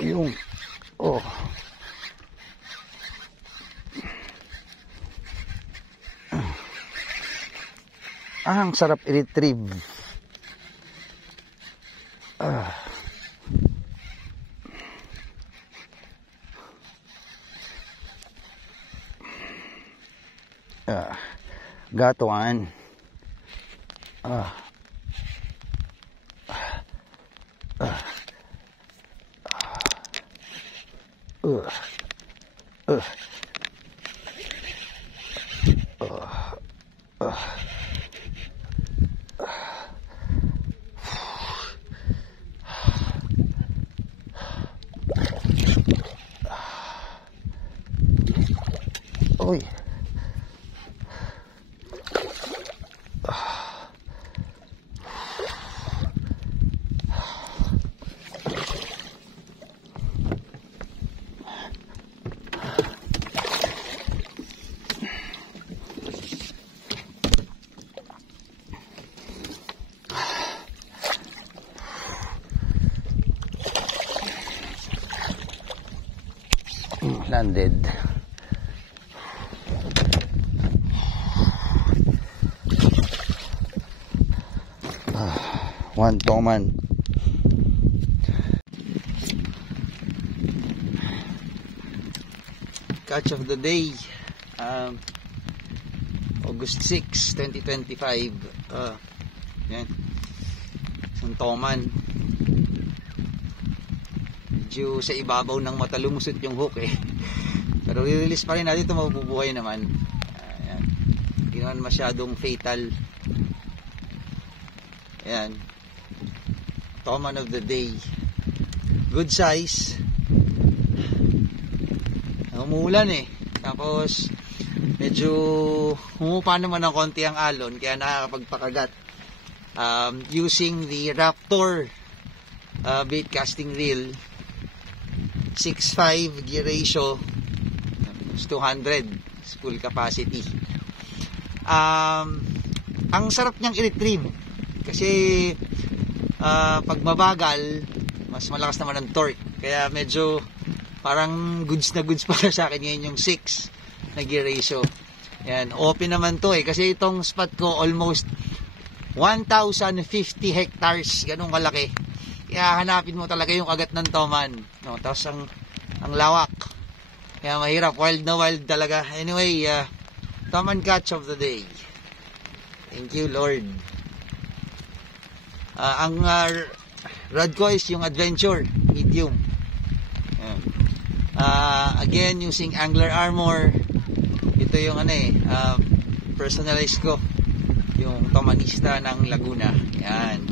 Yung oh. Ang sarap i-retrieve. Got one. Uy. Landed. One Toman. Catch of the day, August 6, 2025. Yan. Isang Toman. Medyo sa ibabaw ng mata lumusot yung hook eh. Pero i-release pa rin natin ito, mabubuhay naman. Ayan. Hindi naman masyadong fatal. Ayan. Toman of the day. Good size. Umuulan eh. Tapos medyo humupa naman ng konti ang alon, kaya nakakapagpakagat. Using the Raptor bait casting reel, 6.5 gear ratio, 200 full capacity. Ang sarap niyang i-retrieve kasi pag mabagal, mas malakas naman ang torque, kaya medyo parang goods na goods para sa akin ngayon yung 6 na gear ratio. Yan, open naman to eh, kasi itong spot ko almost 1,050 hectares, ganun kalaki. Kaya hanapin mo talaga yung kagat ng Toman, no? Tapos ang lawak, kaya mahirap, wild na wild talaga. Anyway, Toman catch of the day. Thank you Lord. Ang rod ko is yung Adventure medium. Again, using Angler Armor. Ito yung personalized ko, yung Tomanista ng Laguna. Yan.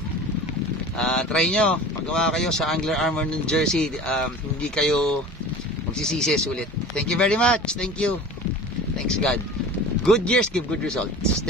Try nyo, paggawa kayo sa Angler Armor ng Jersey, hindi kayo magsisisi sulit. Thank you very much. Thank you. Thanks God. Good years give good results.